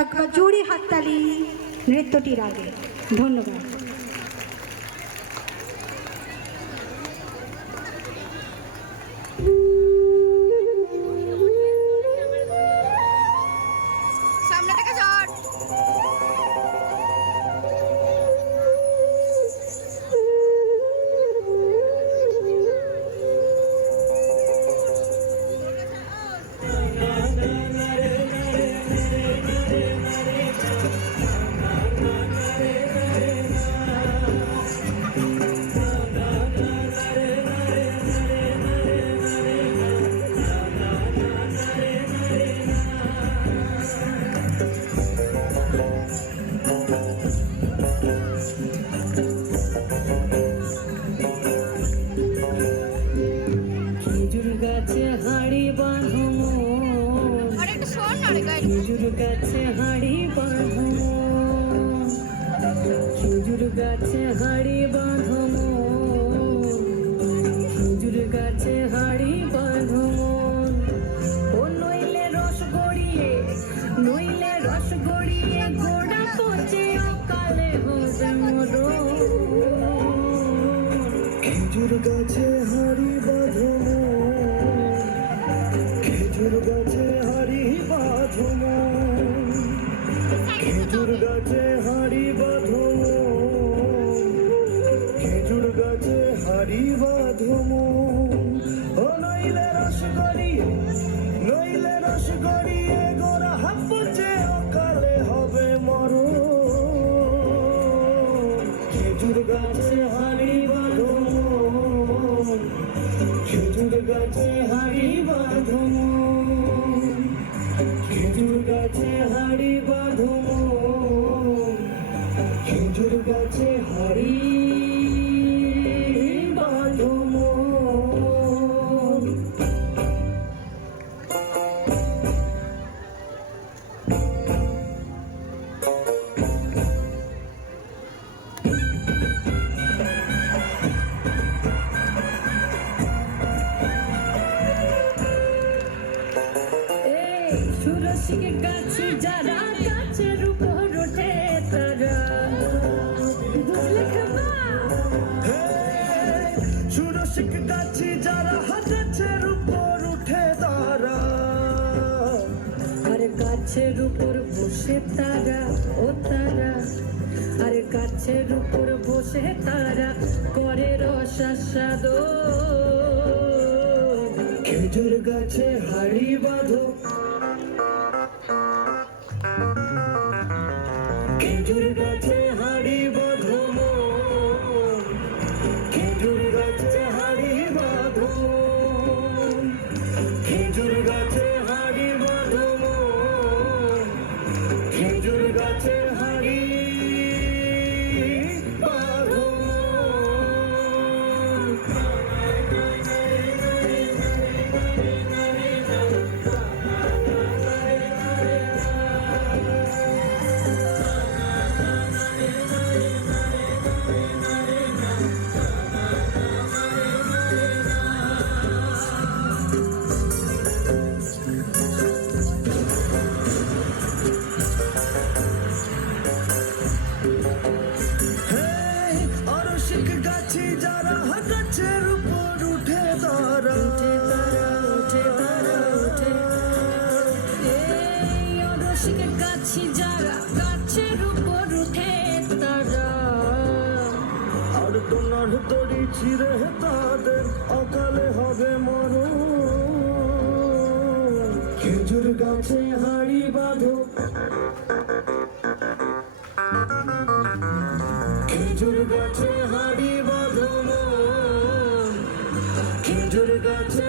একবার জোরে হাততালি নৃত্যটির আগে। ধন্যবাদ। গাছে হাড়ি বাঁধো। খেজুর গাছে হাড়ি বাঁধো। খেজুর গাছে হাড়ি বাঁধো। ও নইলে রস গড়িয়ে, নইলে রস গড়িয়ে গোড়া পচে অকালে হবে মরণ। খেজুর গাছে হাড়ি বাঁধো। খেজুর গাছে হাড়ি বাঁধো। খেজুর গাছে হাড়ি বাঁধো খেজুর গাছে হাড়ি বাঁধো রস গড়িয়ে নইলে রস গড়িয়ে গোড়া হাঁপছে অকালে হবে মরণ। খেজুর গাছে হাড়ি বাঁধো গাছে হাড়ি বাঁধো সুরসিকে গাছে যারা গাছের উপর ওঠে তারা। সুরসিক গাছি যারা হাতের উপর উঠে তারা। আরে গাছের উপর বসে তারা ও তারা। আরে গাছের উপর বসে তারা করে রসাস্বাদ খেজুর গাছে হাড়ি বাঁধো খেজুর আর দড়ি ছিঁড়ে তাদের, অকালে হবে মরণ। খেজুর গাছে হাড়ি বাঁধো। খেজুর গাছে হাড়ি বাঁধো খেজুর গাছে